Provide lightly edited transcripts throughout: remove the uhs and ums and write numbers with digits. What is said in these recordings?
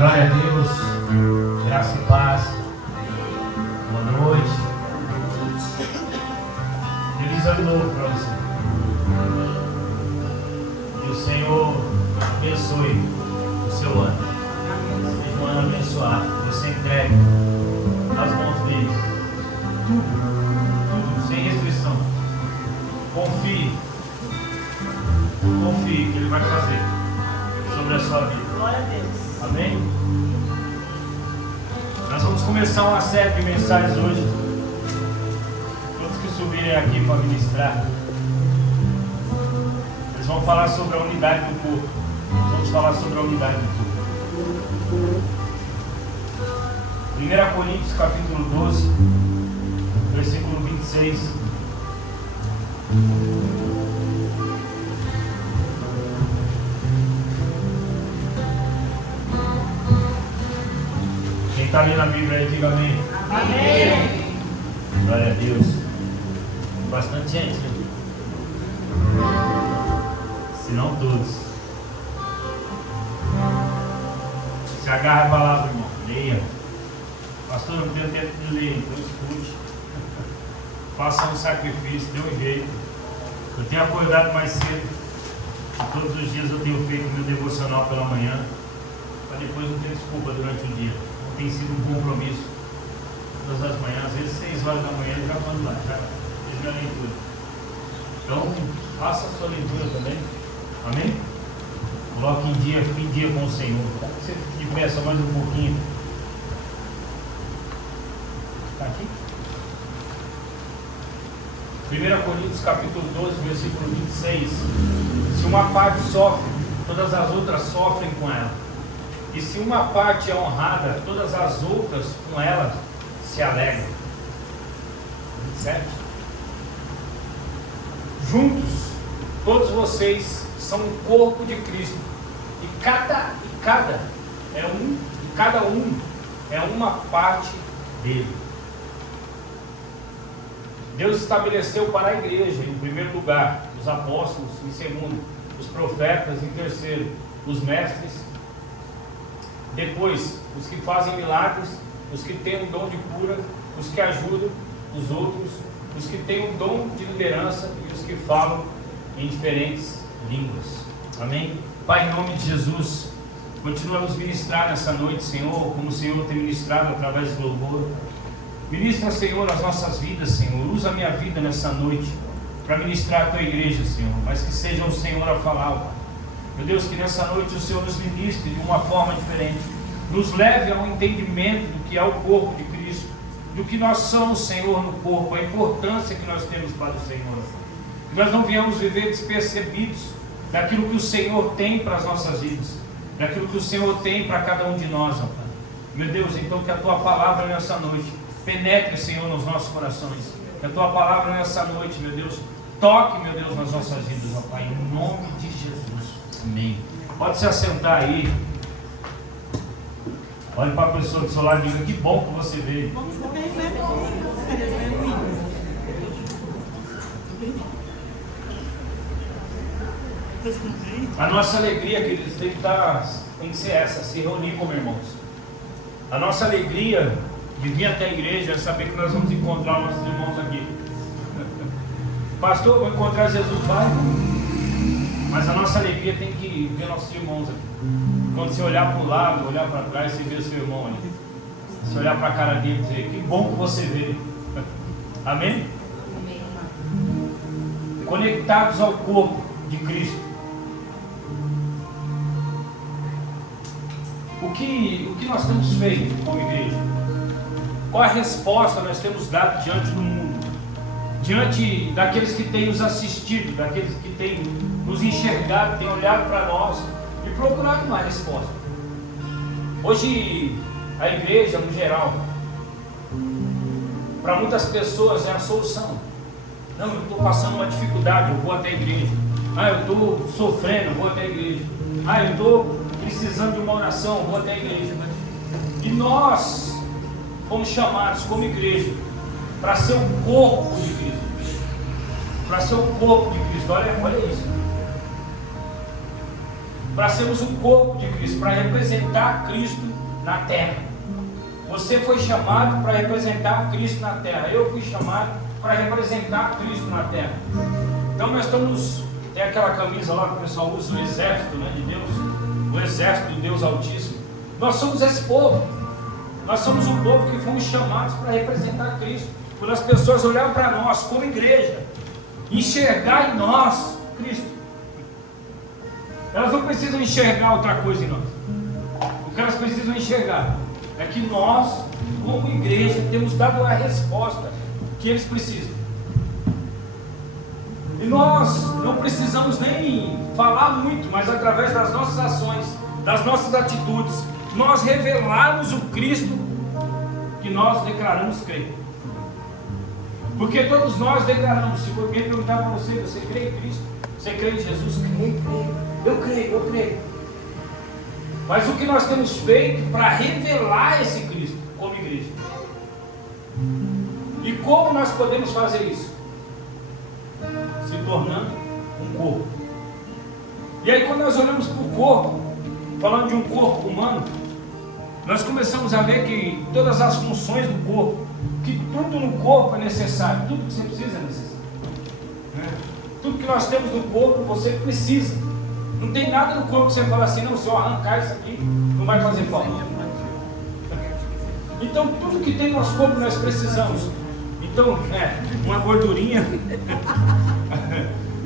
Glória a Deus, graça e paz, boa noite, feliz ano novo para você. Que o Senhor abençoe o seu ano, seja um ano abençoado, que você entregue nas mãos dele, tudo, sem restrição. Confie que ele vai fazer sobre a sua vida. Glória a Deus. Amém? Nós vamos começar uma série de mensagens hoje. Todos que subirem aqui para ministrar, eles vão falar sobre a unidade do corpo. Nós vamos falar sobre a unidade do corpo. 1 Coríntios capítulo 12, versículo 26. Quem está lendo a Bíblia aí, diga amém. Amém. Glória a Deus. Bastante gente, né? Se não todos. Se agarra a palavra, irmão. Leia. Pastor, não tenho tempo de ler, então escute. Faça um sacrifício, dê um jeito. Eu tenho acordado mais cedo. E todos os dias eu tenho feito meu devocional pela manhã. Para depois não ter desculpa durante o dia. Tem sido um compromisso todas as manhãs, às vezes 6 horas da manhã já mando lá, já fiz minha leitura. Então, faça a sua leitura também, amém? Coloque em dia com o Senhor. Você fique de pé só mais um pouquinho. Está aqui? 1 Coríntios capítulo 12, versículo 26. Se uma parte sofre, todas as outras sofrem com ela. E se uma parte é honrada, todas as outras com ela se alegram. 27. Juntos, todos vocês são um corpo de Cristo. E cada um é uma parte dele. Deus estabeleceu para a igreja, em primeiro lugar, os apóstolos, em segundo, os profetas, em terceiro, os mestres. Depois, os que fazem milagres, os que têm um dom de cura, os que ajudam os outros, os que têm um dom de liderança e os que falam em diferentes línguas. Amém? Pai, em nome de Jesus, continua a nos ministrar nessa noite, Senhor, como o Senhor tem ministrado através do louvor. Ministra, Senhor, as nossas vidas, Senhor. Usa a minha vida nessa noite para ministrar a Tua igreja, Senhor, mas que seja o Senhor a falar, Pai. Meu Deus, que nessa noite o Senhor nos ministre de uma forma diferente, nos leve ao entendimento do que é o corpo de Cristo, do que nós somos, Senhor, no corpo, a importância que nós temos para o Senhor. Que nós não viemos viver despercebidos daquilo que o Senhor tem para as nossas vidas, daquilo que o Senhor tem para cada um de nós, ó Pai. Meu Deus, então que a Tua palavra nessa noite penetre, Senhor, nos nossos corações. Que a Tua palavra nessa noite, meu Deus, toque, meu Deus, nas nossas vidas, ó Pai, em nome de Jesus. Amém. Pode se assentar aí. Olhe para a pessoa do seu lado e diga: que bom que você veio. Vamos comer, né? A nossa alegria, queridos, tem que ser essa, se reunir como irmãos. A nossa alegria de vir até a igreja é saber que nós vamos encontrar nossos irmãos aqui. Pastor, vou encontrar Jesus, vai. Mas a nossa alegria tem que ver nossos irmãos aqui. Quando você olhar para o lado, olhar para trás, você vê o seu irmão ali. Você olhar para a cara dele e dizer: que bom que você veio. Amém? Amém. Conectados ao corpo de Cristo. O que nós temos feito como igreja? Qual a resposta nós temos dado diante do mundo? Diante daqueles que têm nos assistido, daqueles que têm nos enxergado, têm olhado para nós e procurado uma resposta. Hoje, a igreja, no geral, para muitas pessoas é a solução. Não, eu estou passando uma dificuldade, eu vou até a igreja. Eu estou sofrendo, eu vou até a igreja. Eu estou precisando de uma oração, eu vou até a igreja. E nós fomos chamados como igreja para ser o corpo de Cristo. Para ser o corpo de Cristo. Olha isso. para sermos o corpo de Cristo, para representar Cristo na terra. Você foi chamado para representar Cristo na terra. Eu fui chamado para representar Cristo na terra. Então nós estamos, tem aquela camisa lá que o pessoal usa, o exército, né, de Deus, o exército do Deus Altíssimo. Nós somos esse povo. Nós somos o povo que fomos chamados para representar Cristo. Quando as pessoas olharem para nós como igreja, enxergar em nós Cristo, elas não precisam enxergar outra coisa em nós. O que elas precisam enxergar é que nós, como igreja, temos dado a resposta que eles precisam. E nós não precisamos nem falar muito, mas através das nossas ações, das nossas atitudes, nós revelarmos o Cristo que nós declaramos crer. Porque todos nós declaramos. Se alguém perguntar para você, você crê em Cristo? Você crê em Jesus? Creio. Eu creio. Mas o que nós temos feito para revelar esse Cristo como igreja? E como nós podemos fazer isso? Se tornando um corpo. E aí quando nós olhamos para o corpo, falando de um corpo humano, nós começamos a ver que todas as funções do corpo, que tudo no corpo é necessário, tudo que você precisa é necessário. Tudo que nós temos no corpo, você precisa. Não tem nada no corpo que você fala assim, não, se eu arrancar isso aqui, não vai fazer falta. Então tudo que tem no nosso corpo nós precisamos. Então, uma gordurinha,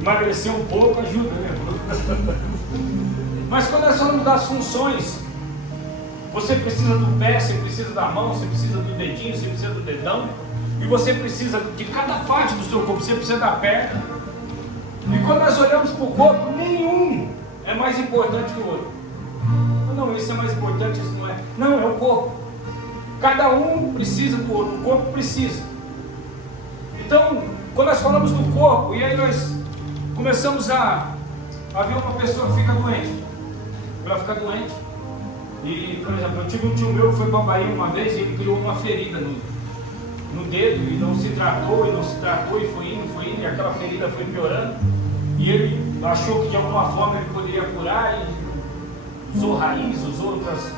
emagrecer um pouco ajuda, né? Mas quando nós falamos das funções, você precisa do pé, você precisa da mão, você precisa do dedinho, você precisa do dedão, e você precisa de cada parte do seu corpo, você precisa da perna. E quando nós olhamos para o corpo, nenhum é mais importante que o outro. Não, esse é mais importante, esse não é. Não, é o corpo. Cada um precisa do outro, o corpo precisa. Então, quando nós falamos do corpo, e aí nós começamos a ver uma pessoa que fica doente. Ela fica doente. E, por exemplo, eu tive um tio meu que foi para a Bahia uma vez e ele criou uma ferida no dedo e não se tratou, e foi indo, e aquela ferida foi piorando. E ele achou que de alguma forma ele poderia curar e usou raiz, usou outras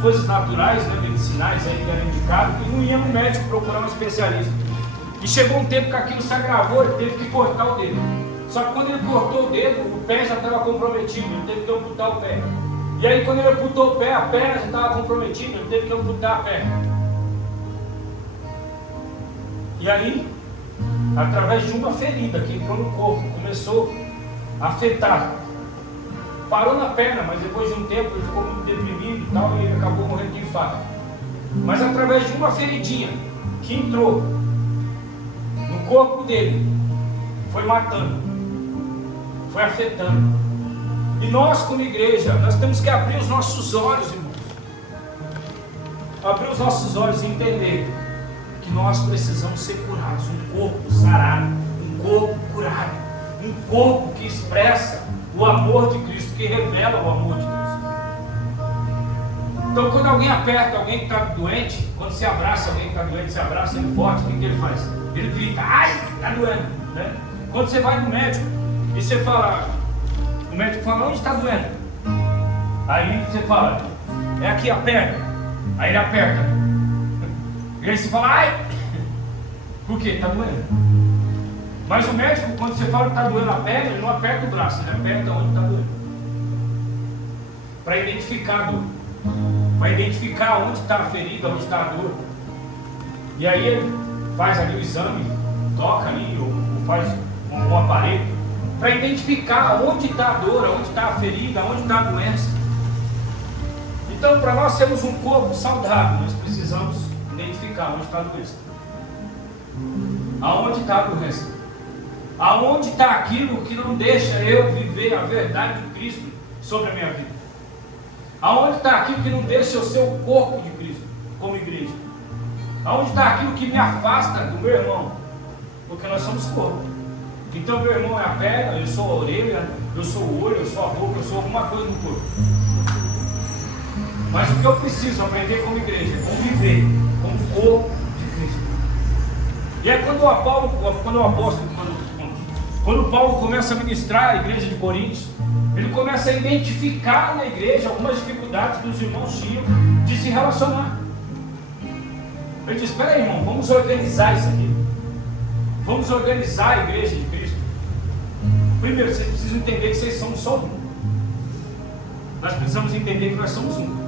coisas naturais, né, medicinais aí que eram indicadas, e não ia no médico procurar um especialista. E chegou um tempo que aquilo se agravou, ele teve que cortar o dedo. Só que quando ele cortou o dedo, o pé já estava comprometido, ele teve que amputar o pé. E aí quando ele amputou o pé, a perna já estava comprometida, ele teve que amputar a perna. E aí, através de uma ferida que entrou no corpo, começou a afetar. Parou na perna, mas depois de um tempo ele ficou muito deprimido e tal, e ele acabou morrendo de infarto. Mas através de uma feridinha que entrou no corpo dele, foi matando, foi afetando. E nós como igreja, nós temos que abrir os nossos olhos, irmãos. Abrir os nossos olhos e entender que nós precisamos ser curados. Um corpo sarado, um corpo curado, um corpo que expressa o amor de Cristo, que revela o amor de Cristo. Então quando alguém aperta alguém que está doente, quando você abraça alguém que está doente, você abraça ele forte, o que ele faz? Ele grita, ai, está doendo, né? Quando você vai no médico e você fala, o médico fala, onde está doendo? Aí você fala, é aqui a perna. Aí ele aperta. E aí você fala, ai, por quê? Está doendo. Mas o médico, quando você fala que está doendo a perna, ele não aperta o braço, ele aperta onde está doendo. Para identificar a dor. Para identificar onde está a ferida, onde está a dor. E aí ele faz ali o exame, toca ali, ou faz um aparelho, para identificar onde está a dor, onde está a ferida, onde está a doença. Então, para nós sermos um corpo saudável, nós precisamos identificar onde está a doença. Aonde está a doença? Aonde está aquilo que não deixa eu viver a verdade de Cristo sobre a minha vida? Aonde está aquilo que não deixa eu ser o corpo de Cristo como igreja? Aonde está aquilo que me afasta do meu irmão? Porque nós somos corpo. Então meu irmão é a perna, eu sou a orelha, eu sou o olho, eu sou a boca, eu sou alguma coisa do corpo. Mas o que eu preciso aprender como igreja é conviver como corpo de Cristo. E é quando o apóstolo, Quando Paulo começa a ministrar a igreja de Coríntios, ele começa a identificar na igreja algumas dificuldades que os irmãos tinham de se relacionar. Ele diz: espera aí, irmão, vamos organizar isso aqui. Vamos organizar a igreja de Cristo. Primeiro, vocês precisam entender que vocês são só um. Nós precisamos entender que nós somos um.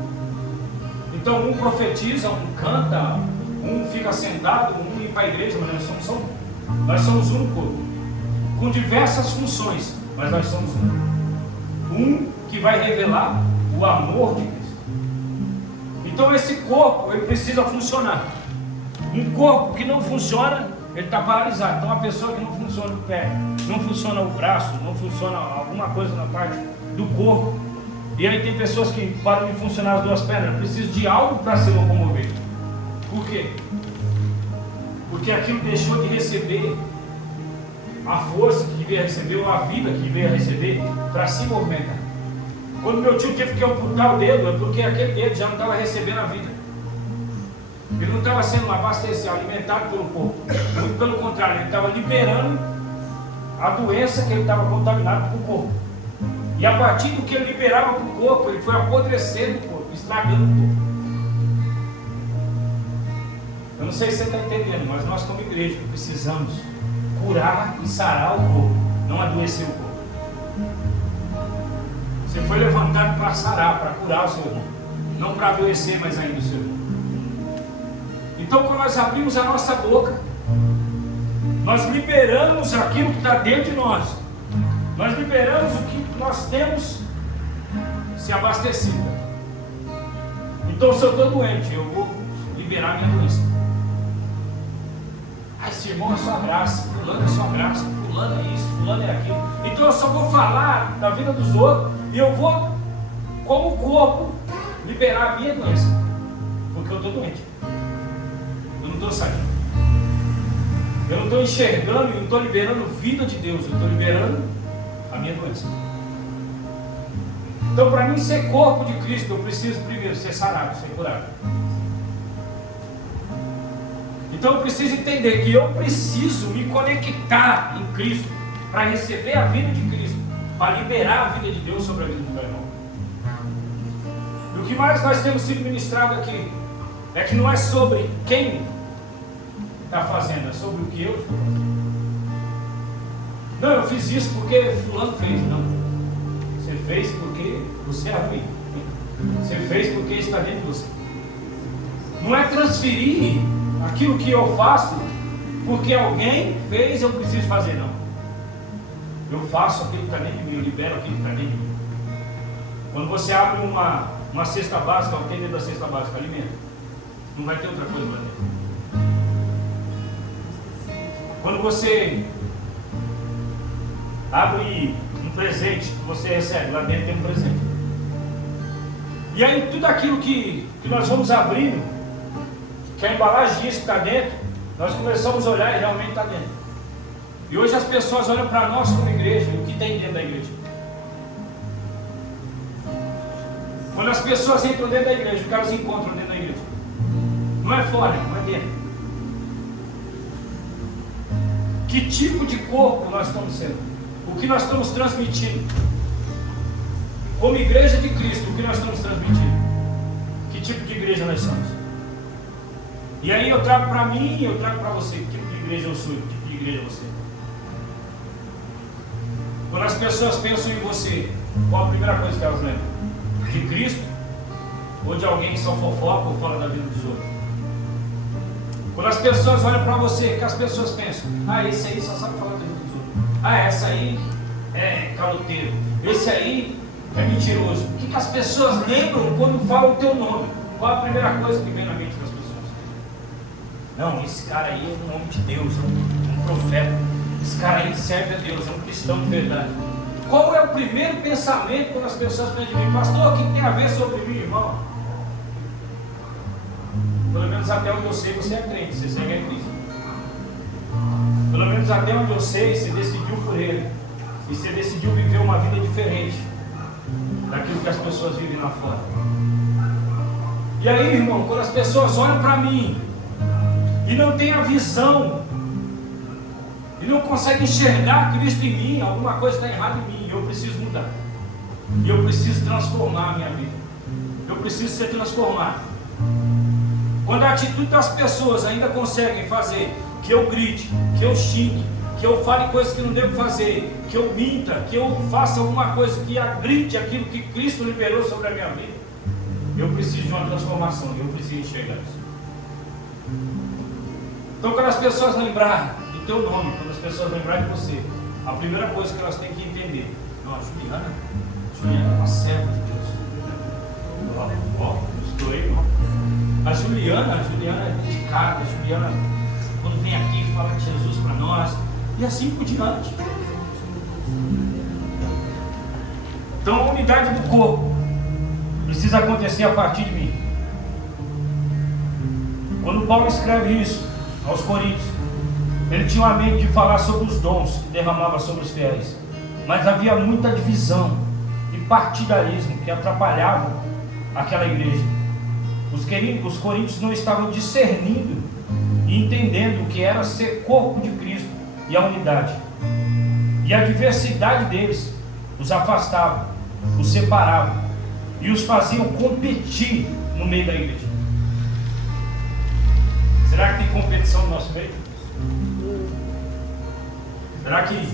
Então, um profetiza, um canta, um fica sentado, um ir para a igreja, mas nós somos só um. Nós somos um corpo, com diversas funções, mas nós somos um. Um que vai revelar o amor de Cristo. Então, esse corpo, ele precisa funcionar. Um corpo que não funciona, ele está paralisado. Então, uma pessoa que não funciona o pé, não funciona o braço, não funciona alguma coisa na parte do corpo. E aí tem pessoas que param de funcionar as duas pernas, precisam de algo para se locomover. Por quê? Porque aquilo deixou de receber a força que devia receber, ou a vida que devia receber para se movimentar. Quando meu tio teve que amputar o dedo, é porque aquele dedo já não estava recebendo a vida. Ele não estava sendo abastecido, alimentado pelo corpo. Muito pelo contrário, ele estava liberando a doença que ele estava contaminado com o corpo. E a partir do que ele liberava para o corpo, ele foi apodrecendo o corpo, estragando o corpo. Eu não sei se você está entendendo, mas nós como igreja precisamos curar e sarar o corpo, não adoecer o corpo. Você foi levantado para sarar, para curar o seu irmão, não para adoecer mais ainda o seu irmão. Então, quando nós abrimos a nossa boca, nós liberamos aquilo que está dentro de nós. Nós liberamos o que nós temos se abastecido. Então, se eu estou doente, eu vou liberar minha doença. Ah, esse irmão é sua graça, fulano é sua graça, fulano é isso, fulano é aquilo. Então eu só vou falar da vida dos outros e eu vou, como corpo, liberar a minha doença. Porque eu estou doente. Eu não estou saindo. Eu não estou enxergando e não estou liberando vida de Deus. Eu estou liberando a minha doença. Então, para mim ser corpo de Cristo, eu preciso primeiro ser sarado, ser curado. Então eu preciso entender que eu preciso me conectar em Cristo para receber a vida de Cristo, para liberar a vida de Deus sobre a vida do meu irmão. E o que mais nós temos sido ministrado aqui é que não é sobre quem está fazendo, é sobre o que eu estou fazendo. Não, eu fiz isso porque fulano fez. Não, você fez porque você é ruim. Você fez porque está dentro de você. Não é transferir aquilo que eu faço porque alguém fez, eu preciso fazer, não. Eu faço aquilo que está dentro de mim, eu libero aquilo que está dentro de mim. Quando você abre uma cesta básica, o que tem dentro da cesta básica? Alimento. Não vai ter outra coisa lá dentro. Quando você abre um presente que você recebe, lá dentro tem um presente. E aí tudo aquilo que nós vamos abrindo, que a embalagem disso está dentro, nós começamos a olhar e realmente está dentro. E hoje as pessoas olham para nós como igreja, e o que tem dentro da igreja? Quando as pessoas entram dentro da igreja, o que elas encontram dentro da igreja? Não é fora, não é dentro. Que tipo de corpo nós estamos sendo? O que nós estamos transmitindo? Como igreja de Cristo, o que nós estamos transmitindo? Que tipo de igreja nós somos? E aí eu trago para mim e eu trago para você. Que tipo de igreja eu sou? Que tipo de igreja você? Quando as pessoas pensam em você, qual a primeira coisa que elas lembram? De Cristo? Ou de alguém que só fofoca ou fala da vida dos outros? Quando as pessoas olham para você, o que as pessoas pensam? Ah, esse aí só sabe falar da vida dos outros. Ah, essa aí é caloteiro. Esse aí é mentiroso. O que as pessoas lembram quando falam o teu nome? Qual a primeira coisa que vem na mente das pessoas? Não, esse cara aí é um homem de Deus, é um profeta. Esse cara aí serve a Deus, é um cristão de verdade. Qual é o primeiro pensamento quando as pessoas pensam de mim? Pastor, o que tem a ver sobre mim, irmão? Pelo menos até onde eu sei, você é crente, você segue a Cristo. Pelo menos até onde eu sei, você decidiu por Ele. E você decidiu viver uma vida diferente daquilo que as pessoas vivem lá fora. E aí, irmão, quando as pessoas olham para mim e não tem a visão e não consegue enxergar Cristo em mim, alguma coisa está errada em mim, e eu preciso mudar. E eu preciso transformar a minha vida. Eu preciso ser transformado. Quando a atitude das pessoas ainda conseguem fazer que eu grite, que eu xingue, que eu fale coisas que não devo fazer, que eu minta, que eu faça alguma coisa que agride aquilo que Cristo liberou sobre a minha vida, eu preciso de uma transformação, eu preciso enxergar isso. Então, quando as pessoas lembrarem do teu nome, quando as pessoas lembrarem de você, a primeira coisa que elas têm que entender: não, a Juliana é uma serva de Deus. Estourei, ó. A Juliana é dedicada. A Juliana, quando vem aqui, fala de Jesus para nós, e assim por diante. Então, a unidade do corpo precisa acontecer a partir de mim. Quando Paulo escreve isso aos Coríntios, ele tinha uma mente de falar sobre os dons que derramava sobre os fiéis, mas havia muita divisão e partidarismo que atrapalhavam aquela igreja. Os coríntios não estavam discernindo e entendendo o que era ser corpo de Cristo e a unidade. E a diversidade deles os afastava, os separava e os faziam competir no meio da igreja. Será que tem competição no nosso meio? Será que...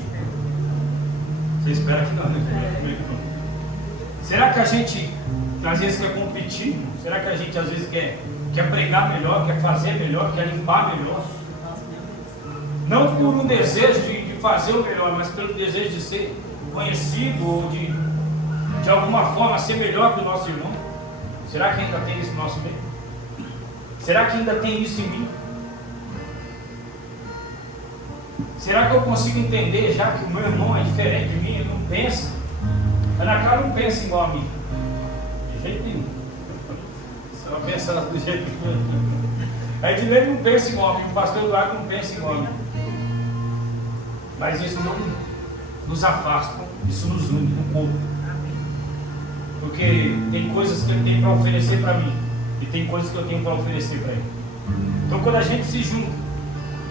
Você espera que não, né? Será que a gente às vezes quer competir? Será que a gente às vezes quer pregar melhor, quer fazer melhor, quer limpar melhor? Não por um desejo de fazer o melhor, mas pelo desejo de ser conhecido ou de alguma forma ser melhor que o nosso irmão? Será que ainda tem isso no nosso meio? Será que ainda tem isso em mim? Será que eu consigo entender já que o meu irmão é diferente de mim? Ele não pensa. A Ana Clara não pensa igual a mim. De jeito nenhum. Se ela pensa do jeito que eu. A Edilene não pensa igual a mim. O pastor Eduardo não pensa igual a mim. Mas isso não nos afasta. Isso nos une um pouco. Porque tem coisas que ele tem para oferecer para mim. E tem coisas que eu tenho para oferecer para ele. Então, quando a gente se junta,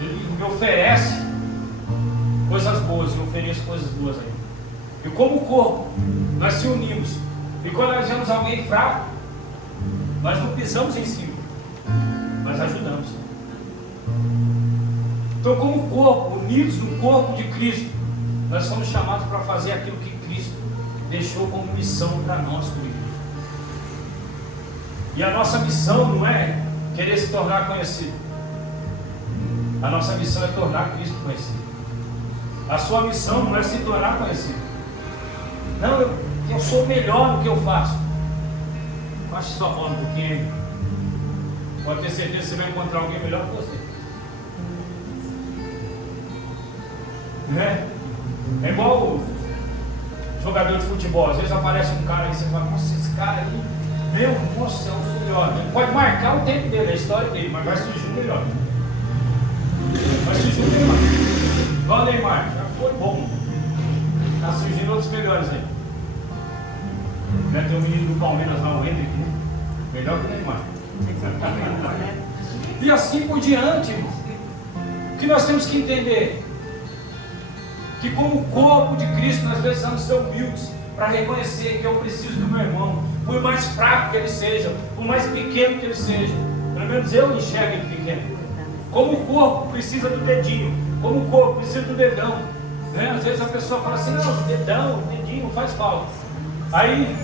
ele me oferece coisas boas, eu ofereço coisas boas a ele. E como corpo, nós se unimos. E quando nós vemos alguém fraco, nós não pisamos em cima, nós ajudamos. Então, como corpo, unidos no corpo de Cristo, nós somos chamados para fazer aquilo que Cristo deixou como missão para nós como igreja. E a nossa missão não é querer se tornar conhecido. A nossa missão é tornar Cristo conhecido. A sua missão não é se tornar conhecido. Não, eu sou melhor no que eu faço. Baixe sua bola um pouquinho. Pode ter certeza que você vai encontrar alguém melhor que você. Né? É igual o jogador de futebol. Às vezes aparece um cara aí e você fala: nossa, esse cara aí, meu, nossa, é o melhor. Ele pode marcar o tempo dele, a história dele, mas vai surgir o melhor. Vai surgir o melhor. Igual o Neymar, já foi bom. Está surgindo outros melhores aí. Tem um menino do Palmeiras lá, o Hendrick, né? Melhor que o Neymar. E assim por diante, irmão. O que nós temos que entender? Que como corpo de Cristo nós precisamos ser humildes para reconhecer que eu preciso do meu irmão, por mais fraco que ele seja, por mais pequeno que ele seja. Pelo menos eu enxergo ele pequeno. Como o corpo precisa do dedinho, como o corpo precisa do dedão, né? Às vezes a pessoa fala assim: não, dedão, dedinho não faz falta. Aí,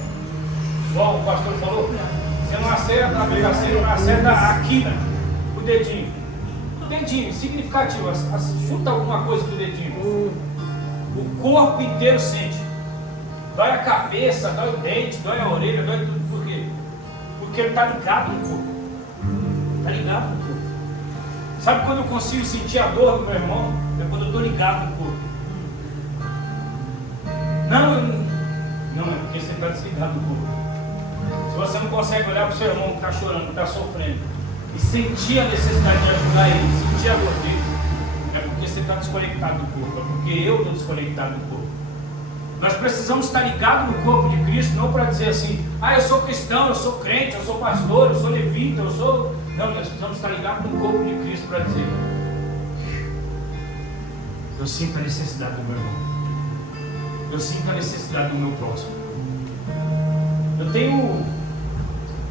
igual o pastor falou, você não acerta a bagaceira, não acerta a quina, o dedinho. O dedinho, significativo, chuta alguma coisa com o dedinho. O corpo inteiro sente. Dói a cabeça, dói o dente, dói a orelha, dói tudo. Por quê? Porque ele está ligado no corpo. Está ligado no corpo. Sabe quando eu consigo sentir a dor do meu irmão? É quando eu estou ligado no corpo. Não, é porque você está desligado do corpo. Se você não consegue olhar para o seu irmão que está chorando, que está sofrendo, e sentir a necessidade de ajudar ele, sentir a dor dele, é porque você está desconectado do corpo, é porque eu estou desconectado do corpo. Nós precisamos estar ligados no corpo de Cristo, não para dizer assim: eu sou cristão, eu sou crente, eu sou pastor, eu sou levita, eu sou... Não, nós precisamos estar ligados no corpo de Cristo para dizer: eu sinto a necessidade do meu irmão. Eu sinto a necessidade do meu próximo. Eu tenho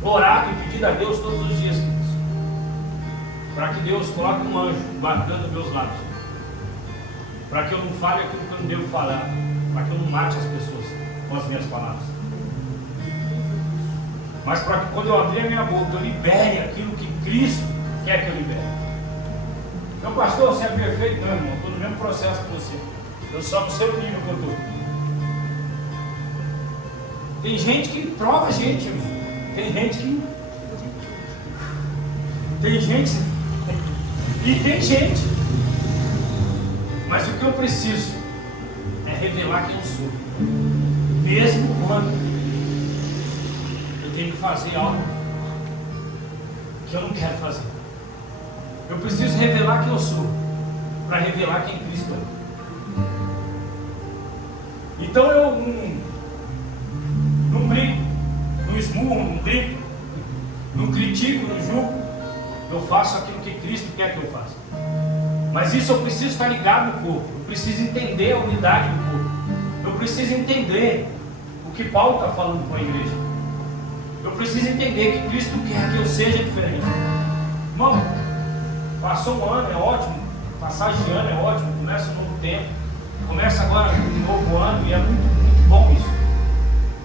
orado e pedido a Deus todos os dias, queridos, para que Deus coloque um anjo guardando meus lábios, para que eu não fale aquilo que eu não devo falar, para que eu não mate as pessoas com as minhas palavras, mas para que quando eu abrir a minha boca eu libere aquilo que Cristo quer que eu libere. Então, pastor, você é perfeito? Não, irmão, estou no mesmo processo que você. Eu só no seu nível que eu estou. Tem gente que prova a gente, irmão. Tem gente que... Tem gente... E tem gente. Mas o que eu preciso é revelar quem eu sou. Mesmo quando eu tenho que fazer algo que eu não quero fazer. Eu preciso revelar quem eu sou, para revelar quem Cristo é. Então eu não brigo, não esmurro, não grito, não critico, não julgo. Eu faço aquilo que Cristo quer que eu faça. Mas isso eu preciso estar ligado no corpo. Eu preciso entender a unidade do corpo. Eu preciso entender o que Paulo está falando com a igreja. Eu preciso entender que Cristo quer que eu seja diferente. Irmão, passou um ano, é ótimo. Passagem de ano é ótimo. Começa um novo tempo. Começa agora um novo ano e é muito, muito bom isso.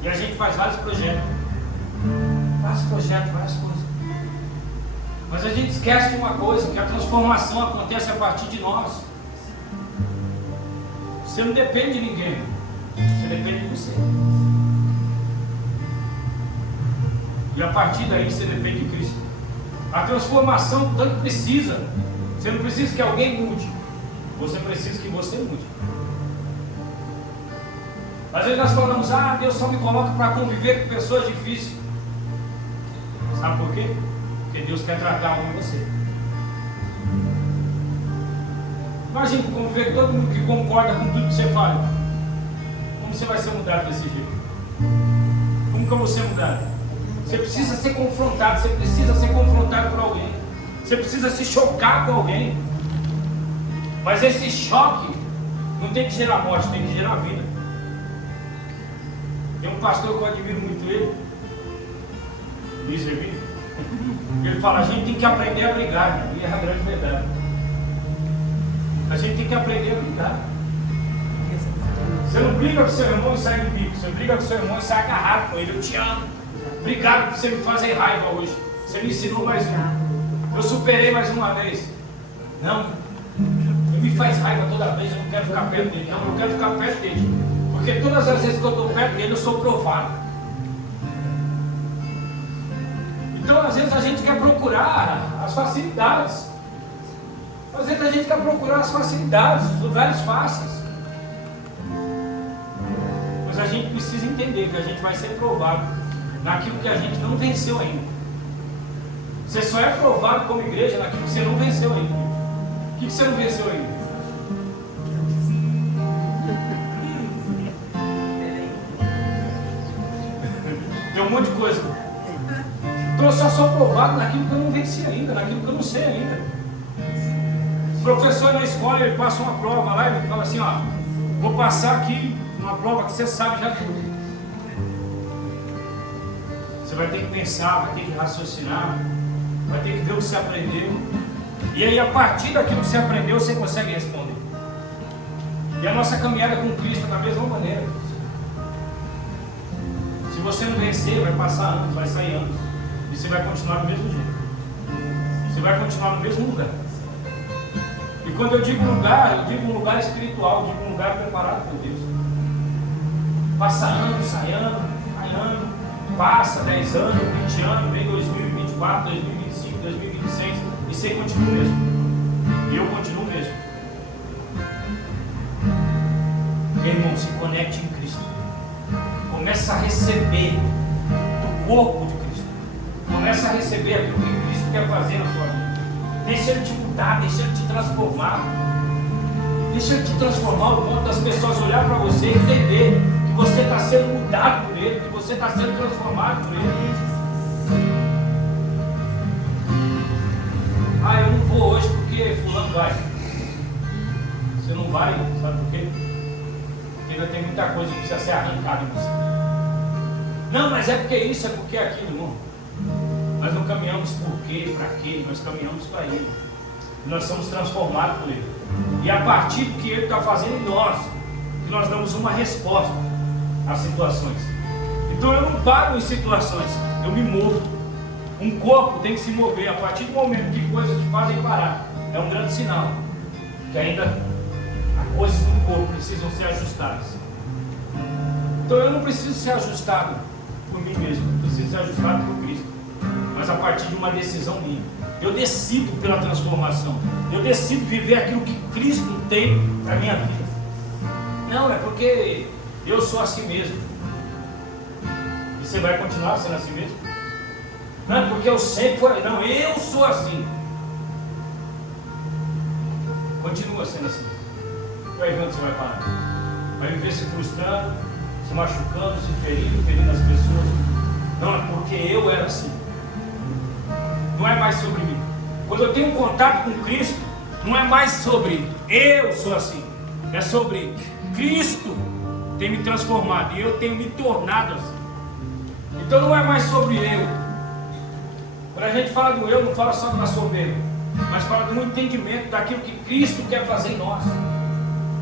E a gente faz vários projetos. Vários projetos, várias coisas. Mas a gente esquece de uma coisa, que a transformação acontece a partir de nós. Você não depende de ninguém. Você depende de você. E a partir daí você depende de Cristo. A transformação tanto precisa. Você não precisa que alguém mude. Você precisa que você mude. Às vezes nós falamos, Deus só me coloca para conviver com pessoas difíceis. Sabe por quê? Porque Deus quer tratar com você. Imagina conviver com todo mundo que concorda com tudo que você fala. Como você vai ser mudado desse jeito? Como que eu vou ser mudado? Você precisa ser confrontado. Você precisa ser confrontado por alguém. Você precisa se chocar com alguém. Mas esse choque não tem que gerar morte, tem que gerar vida. Tem um pastor que eu admiro muito ele, Luiz Hermínio. Ele fala, a gente tem que aprender a brigar, e é a grande verdade. A gente tem que aprender a brigar. Você não briga com seu irmão e sai do bico. Você briga com seu irmão e sai agarrado com ele. Eu te amo. Obrigado por você me fazer raiva hoje. Você me ensinou mais um. Eu superei mais uma vez. Não, ele me faz raiva toda vez. Eu não quero ficar perto dele. Não, eu quero ficar perto dele. Porque todas as vezes que eu estou perto dele, eu sou provado. Então, às vezes a gente quer procurar as facilidades. Às vezes a gente quer procurar as facilidades, os lugares fáceis. Mas a gente precisa entender que a gente vai ser provado naquilo que a gente não venceu ainda. Você só é provado como igreja naquilo que você não venceu ainda. O que você não venceu ainda? Tem um monte de coisa. Então eu só sou provado naquilo que eu não venci ainda, naquilo que eu não sei ainda. O professor na escola, ele passa uma prova lá e ele fala assim, vou passar aqui uma prova que você sabe já tudo. Você vai ter que pensar, vai ter que raciocinar, vai ter que ver o que você aprendeu. E aí a partir daquilo que você aprendeu, você consegue responder. E a nossa caminhada com Cristo é da mesma maneira. Se você não vencer, vai passar anos, vai sair anos. E você vai continuar do mesmo jeito. Você vai continuar no mesmo lugar. E quando eu digo lugar, eu digo um lugar espiritual, eu digo um lugar preparado por Deus. Passa ano, sai ano, passa 10 anos, 20 anos, vem 2024, 2025, 2026, e você continua mesmo. E eu continuo mesmo. Irmão, se conecte em Cristo. Começa a receber do corpo de Cristo. Começa a receber aquilo que Cristo quer fazer na sua vida. Deixa Ele te mudar, deixa Ele te transformar. Deixa Ele te transformar ao ponto das pessoas olhar para você e entender que você está sendo mudado por Ele, que você está sendo transformado por Ele. Eu não vou hoje porque fulano vai. Você não vai, sabe por quê? Porque ainda tem muita coisa que precisa ser arrancada em você. Não, mas é porque isso, é porque aquilo, irmão. Nós não caminhamos por quê, para quê, nós caminhamos para Ele. Nós somos transformados por Ele. E a partir do que Ele está fazendo em nós, que nós damos uma resposta às situações. Então eu não paro em situações, eu me movo. Um corpo tem que se mover. A partir do momento que coisas te fazem parar, é um grande sinal que ainda há coisas do corpo precisam ser ajustadas. Então eu não preciso ser ajustado por mim mesmo, eu preciso ser ajustado por Cristo. Mas a partir de uma decisão minha. Eu decido pela transformação. Eu decido viver aquilo que Cristo tem para a minha vida. Não, é porque eu sou assim mesmo. E você vai continuar sendo assim mesmo? Não é porque eu sempre fui. Não, eu sou assim. Continua sendo assim. Vai ver onde você vai parar. Vai viver se frustrando, se machucando, se ferindo as pessoas. Não, é porque eu era assim. Não é mais sobre mim. Quando eu tenho contato com Cristo, não é mais sobre eu sou assim. É sobre Cristo tem me transformado e eu tenho me tornado assim. Então não é mais sobre eu. Quando a gente fala do eu, não fala só da soberba, mas fala do entendimento daquilo que Cristo quer fazer em nós.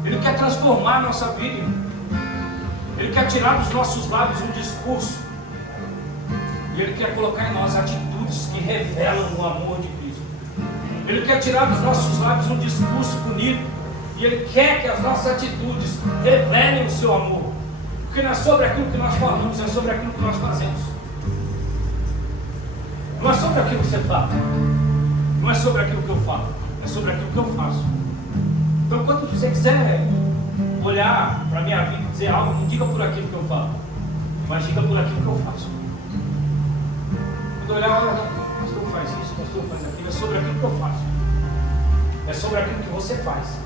Ele quer transformar a nossa vida, irmão. Ele quer tirar dos nossos lábios um discurso. E Ele quer colocar em nós atitudes que revelam o amor de Cristo. Ele quer tirar dos nossos lábios um discurso bonito. E Ele quer que as nossas atitudes revelem o seu amor. Porque não é sobre aquilo que nós falamos, é sobre aquilo que nós fazemos. Não é sobre aquilo que você fala. Não é sobre aquilo que eu falo. É sobre aquilo que eu faço. Então quando você quiser olhar para a minha vida e dizer algo, não diga por aquilo que eu falo, mas diga por aquilo que eu faço. Quando olhar, olha, o pastor faz isso, o pastor faz aquilo, é sobre aquilo que eu faço. É sobre aquilo que você faz.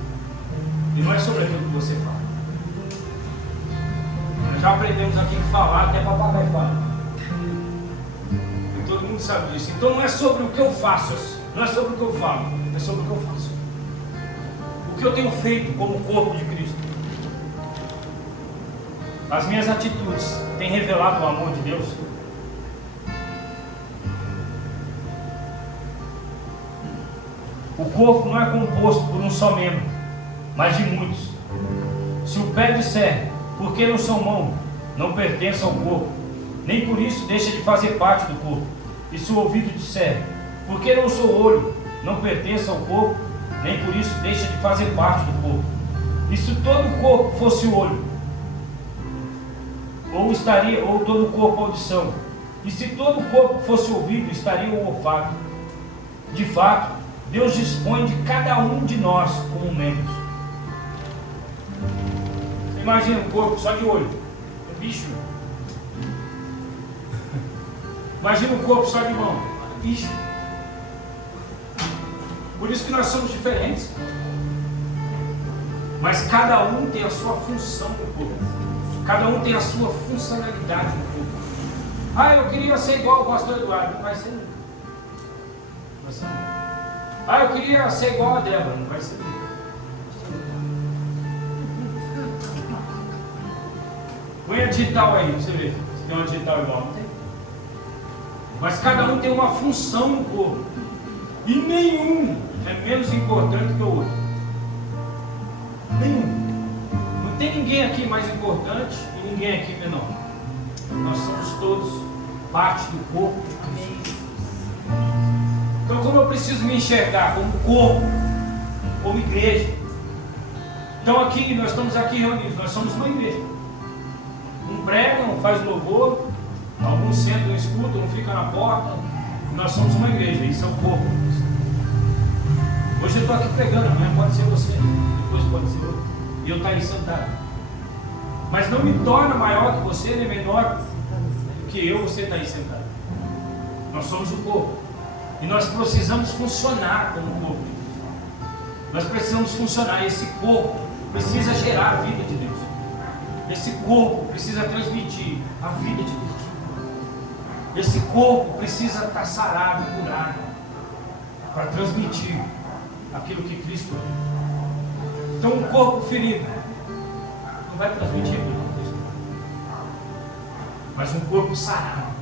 E não é sobre aquilo que você fala. Nós já aprendemos aqui que falar até papagaio fala. E todo mundo sabe disso. Então não é sobre o que eu faço, não é sobre o que eu falo, é sobre o que eu faço. O que eu tenho feito como corpo de Cristo. As minhas atitudes têm revelado o amor de Deus. O corpo não é composto por um só membro, mas de muitos. Se o pé disser, por que não sou mão, não pertence ao corpo, nem por isso deixa de fazer parte do corpo. E se o ouvido disser, por que não sou olho, não pertence ao corpo, nem por isso deixa de fazer parte do corpo. E se todo o corpo fosse olho, ou todo o corpo audição, e se todo o corpo fosse ouvido, estaria o olfato. De fato, Deus dispõe de cada um de nós como membros. Você imagina um corpo só de olho, um bicho. Imagina um corpo só de mão, um bicho. Por isso que nós somos diferentes. Mas cada um tem a sua função no corpo. Cada um tem a sua funcionalidade no corpo. Ah, eu queria ser igual o pastor Eduardo. Não vai ser nunca. Não vai ser nunca. Ah, eu queria ser igual a Débora. Não vai ser nunca. Põe a digital aí, pra você ver. Se tem uma digital igual, não tem. Mas cada um tem uma função no corpo. E nenhum é menos importante que o outro. Nenhum. Não tem ninguém aqui mais importante e ninguém aqui menor. Nós somos todos parte do corpo de Cristo. Então, como eu preciso me enxergar como corpo, como igreja? Então, aqui, nós estamos aqui reunidos, nós somos uma igreja. Um prega, um faz louvor, alguns sentam, escutam, um fica na porta. Nós somos uma igreja, isso é o corpo. Hoje eu estou aqui pregando, amanhã pode ser você, depois pode ser outro. E eu estou aí sentado. Mas não me torna maior que você, nem menor do que eu, você está aí sentado. Nós somos o corpo. E nós precisamos funcionar como corpo. Nós precisamos funcionar. Esse corpo precisa gerar a vida de Deus. Esse corpo precisa transmitir a vida de Deus. Esse corpo precisa estar sarado, curado, para transmitir aquilo que Cristo é. Então um corpo ferido não vai transmitir aquilo. Mas um corpo sarado.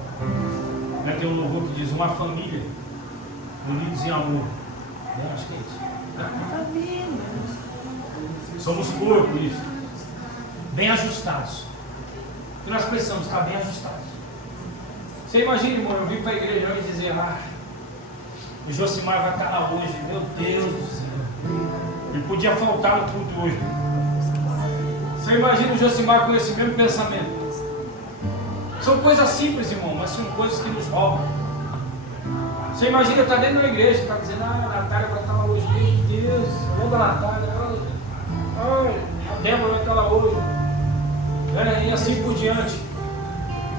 Né? Tem um louvor que diz: uma família unidos em amor. Né? Acho que é isso. Somos corpo, isso. Bem ajustados. E nós precisamos estar bem ajustados. Você imagina, irmão, eu vim para a igreja e dizer: o Josimar vai estar lá hoje. Meu Deus do céu. Ele podia faltar no culto hoje. Você imagina o Josimar com esse mesmo pensamento. São coisas simples, irmão, mas são coisas que nos roubam. Você imagina estar dentro da igreja, está dizendo: a Natália vai estar lá hoje. Meu Deus, vamos da Natália. A Débora vai estar lá hoje. E assim por diante.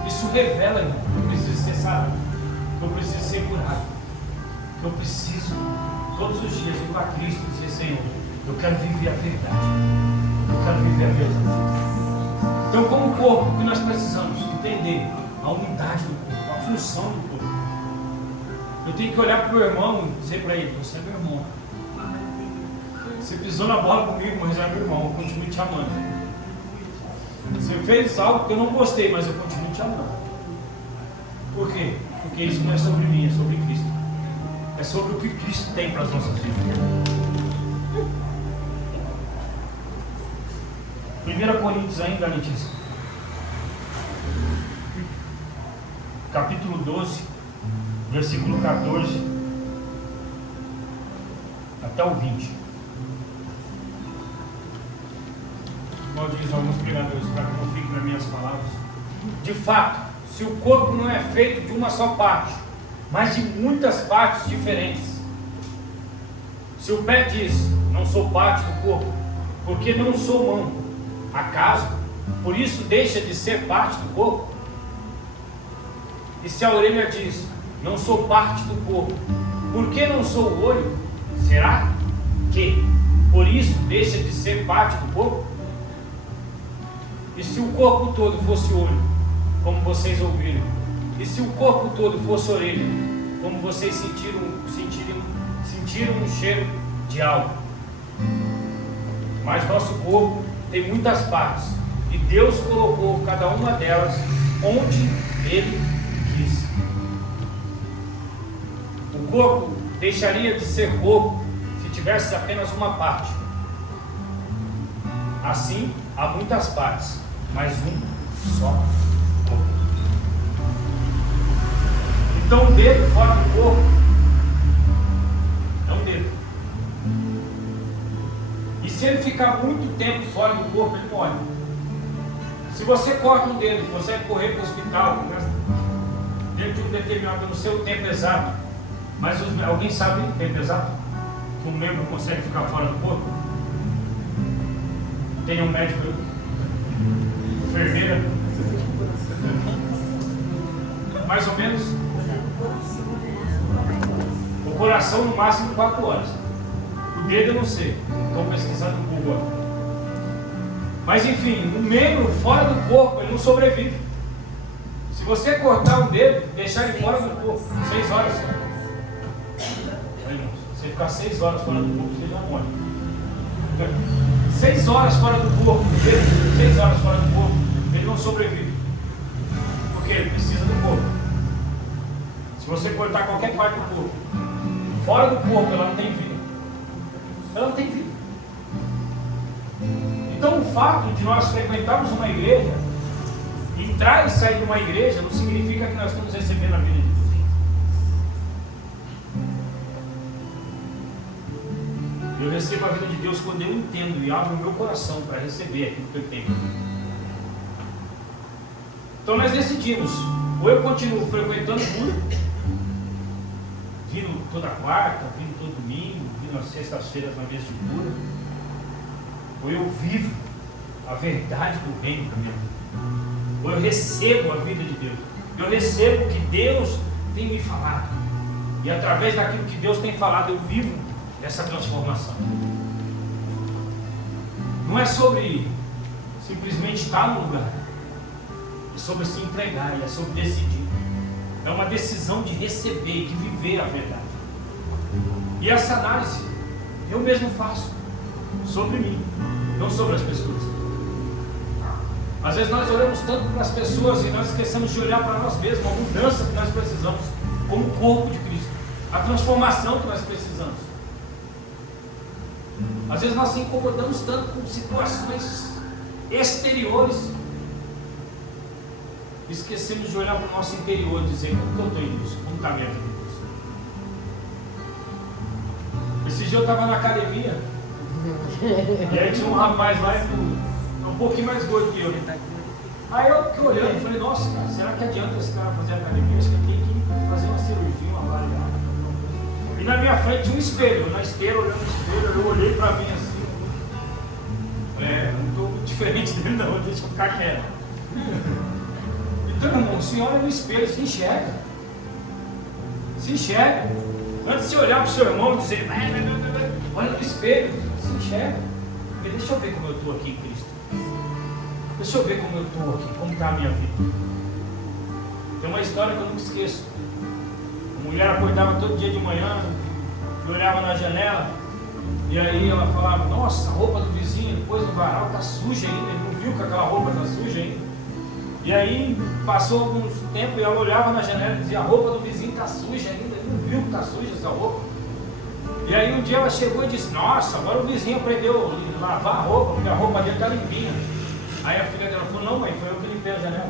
Isso revela, irmão, que eu preciso ser sarado, que eu preciso ser curado, que eu preciso todos os dias ir para Cristo e dizer: Senhor, eu quero viver a verdade. Eu quero viver a verdade. Então, como corpo, o que nós precisamos entender? A unidade do corpo, a função do corpo. Eu tenho que olhar para o meu irmão e dizer para ele: você é meu irmão. Você pisou na bola comigo, mas é meu irmão, eu continuo te amando. Você fez algo que eu não gostei, mas eu continuo te amando. Por quê? Porque isso não é sobre mim, é sobre Cristo. É sobre o que Cristo tem para as nossas vidas. 1 Coríntios ainda, Letícia. Capítulo 12, versículo 14 até o 20. Como diz alguns pregadores, para que não fique nas minhas palavras. De fato, se o corpo não é feito de uma só parte, mas de muitas partes diferentes. Se o pé diz: não sou parte do corpo, porque não sou mão, acaso por isso deixa de ser parte do corpo? E se a orelha diz: não sou parte do corpo, por que não sou o olho? Será que por isso deixa de ser parte do corpo? E se o corpo todo fosse olho, como vocês ouviram, e se o corpo todo fosse orelha, como vocês sentiram um cheiro de algo? Mas nosso corpo tem muitas partes, e Deus colocou cada uma delas onde Ele quis. O corpo deixaria de ser corpo se tivesse apenas uma parte. Assim, há muitas partes, mas um só corpo. Então, um dedo fora do corpo é um dedo. E se ele ficar muito tempo fora do corpo, ele morre. Se você corta um dedo, você vai correr para o hospital dentro de um determinado, no seu tempo exato. Mas alguém sabe o tempo exato que um membro consegue ficar fora do corpo? Tem um médico, enfermeira, mais ou menos. O coração no máximo 4 horas. O dedo eu não sei, estou pesquisando no Google. Mas enfim, um membro fora do corpo, ele não sobrevive. Se você cortar um dedo, deixar ele fora do corpo, 6 horas. Se você ficar 6 horas fora do corpo, você já morre. 6 horas fora do corpo, 6 horas fora do corpo, ele não sobrevive. Porque ele precisa do corpo. Se você cortar qualquer parte do corpo, fora do corpo, ela não tem vida. Ela não tem vida. Então o fato de nós frequentarmos uma igreja, entrar e sair de uma igreja, não significa que nós estamos recebendo a vida de Deus. Eu recebo a vida de Deus quando eu entendo e abro o meu coração para receber aquilo que eu tenho. Então nós decidimos, ou eu continuo frequentando tudo, vindo toda quarta, vindo todo domingo, vindo às sextas-feiras na mesa de cura, ou eu vivo a verdade do reino da minha vida, ou eu recebo a vida de Deus, eu recebo o que Deus tem me falado, e através daquilo que Deus tem falado, eu vivo essa transformação. Não é sobre simplesmente estar no lugar, é sobre se entregar, é sobre decidir. É uma decisão de receber, de viver a verdade. E essa análise eu mesmo faço. sobre mim, não sobre as pessoas. Às vezes nós olhamos tanto para as pessoas e nós esquecemos de olhar para nós mesmos, a mudança que nós precisamos como corpo de Cristo, a transformação que nós precisamos. Às vezes nós se incomodamos tanto com situações exteriores, esquecemos de olhar para o nosso interior e dizer: como que eu estou nisso? Como está a minha vida nisso? Esse dia eu estava na academia e aí tinha um rapaz lá, um pouquinho mais gordo que eu. Aí eu fiquei olhando e falei: nossa, cara, será que adianta esse cara fazer academia? Acho que eu tenho que fazer uma cirurgia, uma bariátrica. E na minha frente tinha um espelho, na esteira, olhando no espelho, eu olhei para mim assim. Não estou muito diferente dele não, deixa eu ficar quieto. Então, irmão, o senhor olha no espelho, se enxerga. Se enxerga. Antes de você olhar para o seu irmão e dizer: olha no espelho, se enxerga. E deixa eu ver como eu estou aqui em Cristo. Deixa eu ver como eu estou aqui, como está a minha vida. Tem uma história que eu nunca esqueço. A mulher acordava todo dia de manhã, e olhava na janela, e aí ela falava: nossa, a roupa do vizinho depois do varal está suja ainda. Ele não viu que aquela roupa está suja ainda. E aí passou alguns tempos e ela olhava na janela e dizia: a roupa do vizinho está suja ainda. Ele não viu que está suja essa roupa. E aí um dia ela chegou e disse: nossa, agora o vizinho aprendeu a lavar a roupa, porque a roupa dele está limpinha. Aí a filha dela falou: não, mãe, foi eu que limpei a janela.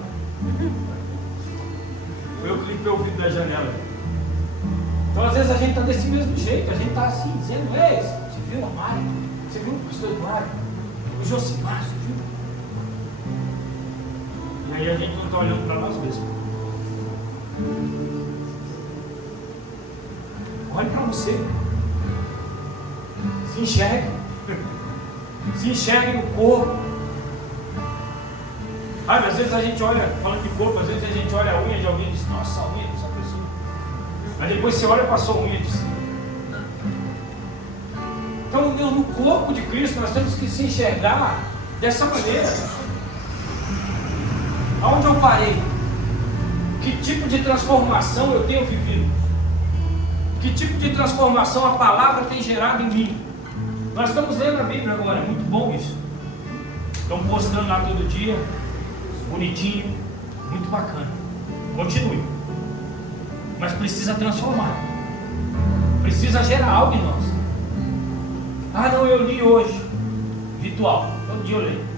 Foi eu que limpei o vidro da janela. Então às vezes a gente está desse mesmo jeito, a gente está assim, dizendo: ei, você viu a Mari? Você viu o pastor Eduardo? O Josimar, você viu? E aí a gente não está olhando para nós mesmos. Olhe para você. Se enxergue. Se enxergue no corpo. Às vezes a gente olha, falando de corpo, às vezes a gente olha a unha de alguém e diz: nossa, a unha dessa pessoa. Aí depois você olha para a sua unha e diz: então no corpo de Cristo nós temos que se enxergar dessa maneira. Aonde eu parei? Que tipo de transformação eu tenho vivido? Que tipo de transformação a palavra tem gerado em mim? Nós estamos lendo a Bíblia agora, é muito bom isso. Estão postando lá todo dia, bonitinho, muito bacana. Continue. Mas precisa transformar. Precisa gerar algo em nós. Ah, não, eu li hoje. Ritual. Todo dia eu leio.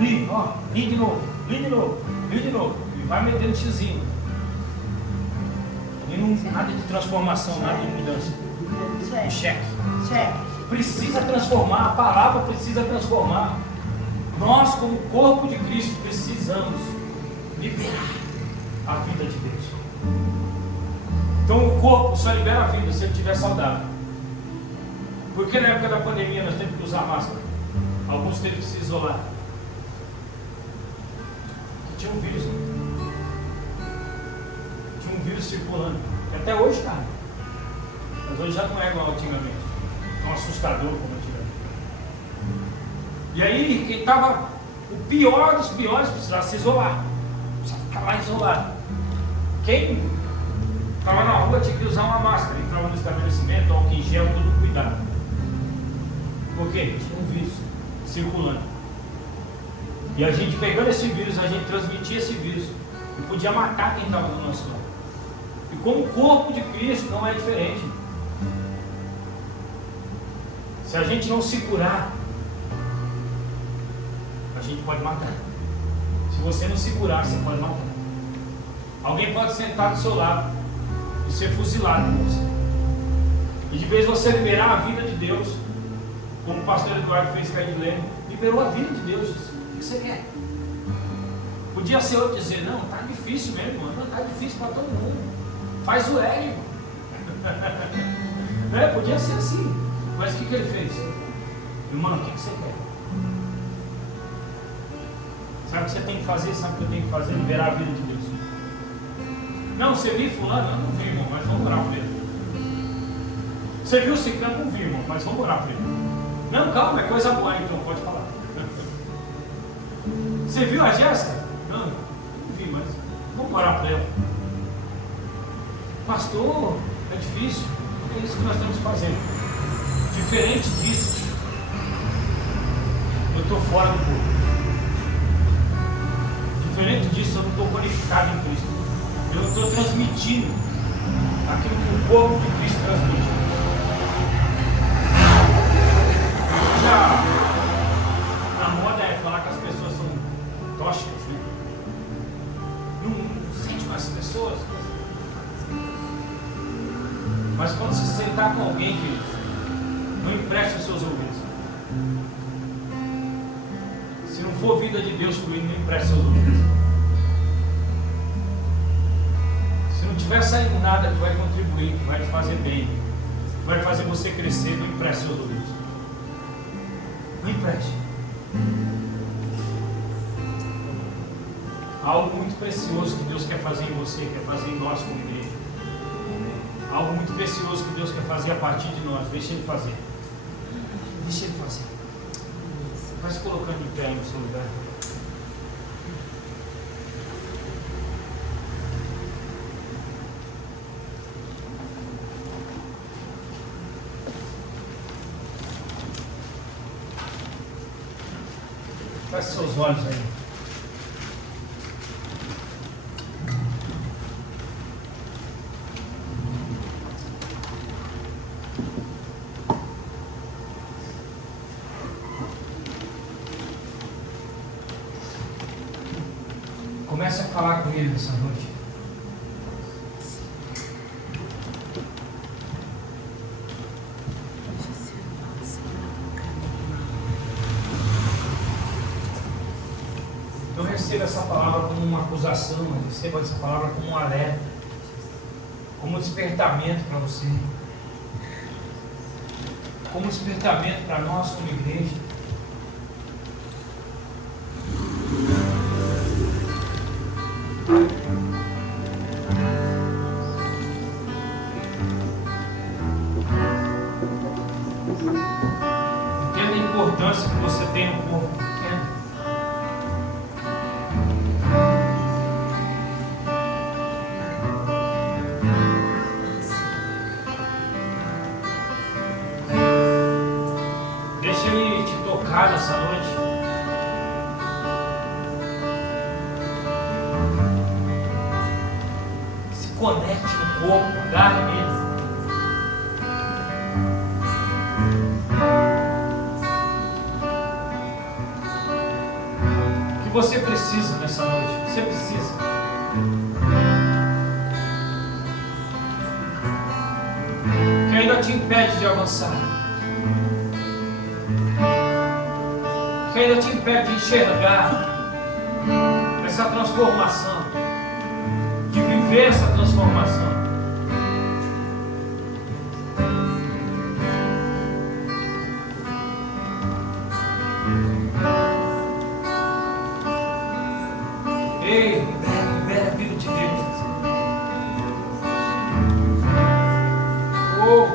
Li de novo, li de novo, li de novo. E vai metendo xizinho. E não nada de transformação, nada de mudança. Cheque. Precisa transformar, a palavra precisa transformar. Nós, como corpo de Cristo, precisamos liberar a vida de Deus. Então o corpo só libera a vida se ele estiver saudável. Porque na época da pandemia nós temos que usar máscara. Alguns teve que se isolar. Tinha um vírus. Tinha um vírus circulando. E até hoje está. Mas hoje já não é igual antigamente. Tão assustador como antigamente. E aí, quem estava o pior dos piores precisava se isolar. Precisava ficar lá isolado. Quem estava na rua tinha que usar uma máscara. Entrava no estabelecimento, álcool em gel, tudo cuidado. Por quê? Tinha um vírus circulando. E a gente pegando esse vírus, a gente transmitia esse vírus e podia matar quem estava do nosso lado. E como o corpo de Cristo não é diferente. Se a gente não segurar, a gente pode matar. Se você não segurar, você pode matar. Alguém pode sentar do seu lado e ser fuzilado por você. E de vez você liberar a vida de Deus, como o pastor Eduardo fez cair de leme, liberou a vida de Deus. O que você quer? Podia ser outro dizer: não, tá difícil mesmo, mano. Tá difícil para todo mundo. Faz o L. Podia ser assim. Mas o que ele fez? Irmão, o que você quer? Sabe o que você tem que fazer? Sabe o que eu tenho que fazer? Liberar a vida de Deus. Não, você viu fulano? Não vi, irmão, mas vamos orar por ele. Você viu o ciclano? Não vi, irmão, mas vamos orar por ele. Não, calma, é coisa boa, então pode falar. Você viu a Jéssica? Não vi, mas vamos orar por ela. Pastor, é difícil. É isso que nós estamos fazendo. Diferente disso, estou fora do corpo. Diferente disso, eu não estou conectado em Cristo. Eu estou transmitindo aquilo que o corpo de Cristo transmite. Já a moda é falar que as pessoas são tóxicas, né? Não sente com as pessoas. Mas quando se sentar com alguém, queridos, não empreste os seus ouvidos. Se não for vida de Deus fluindo, não empreste seus ouvidos. Se não tiver saindo nada que vai contribuir, que vai te fazer bem, que vai fazer você crescer, não empreste seus ouvidos. Não empreste. Algo muito precioso que Deus quer fazer em você, quer fazer em nós como igreja. Algo muito precioso que Deus quer fazer a partir de nós. Deixa Ele fazer. Deixa Ele fazer. Vai se colocando de pé no seu lugar. Feche seus olhos aí. Comece a falar com Ele nessa noite. Não receba essa palavra como uma acusação, mas receba essa palavra como um alerta, como um despertamento para você, como um despertamento para nós como igreja. Entenda a importância que você tem no corpo. Entenda. Deixa Ele te tocar nessa noite. Se conecte no corpo, agarre nele. O que você precisa nessa noite? Você precisa. Que ainda te impede de avançar. Que ainda te impede de enxergar essa transformação, de viver essa transformação. Ei, libera a vida de Deus. Oh.